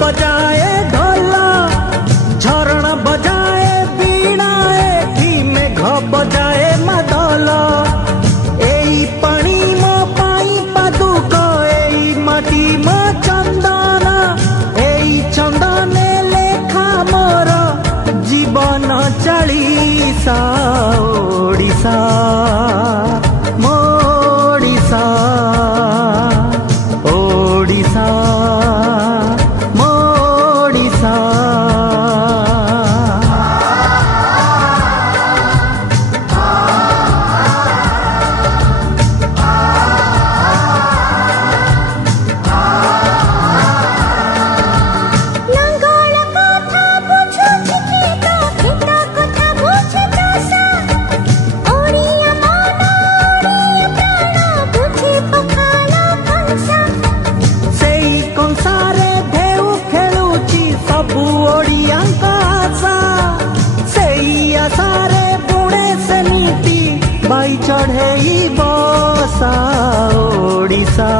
बजाए ढोल झरणा बजाए बीणा एठी मेघ बजाए मादल एई पानी मो पाई पादुक एई माटी मो चंदन एई चंदने लेखा मोर जीवन चालीसा ओडिशा मोडिशा ओडिशा मोडिशा सबु ओडियांक आशा सेई आशारे बुणे से नीति बाई चढ़े बसा ओडिशा।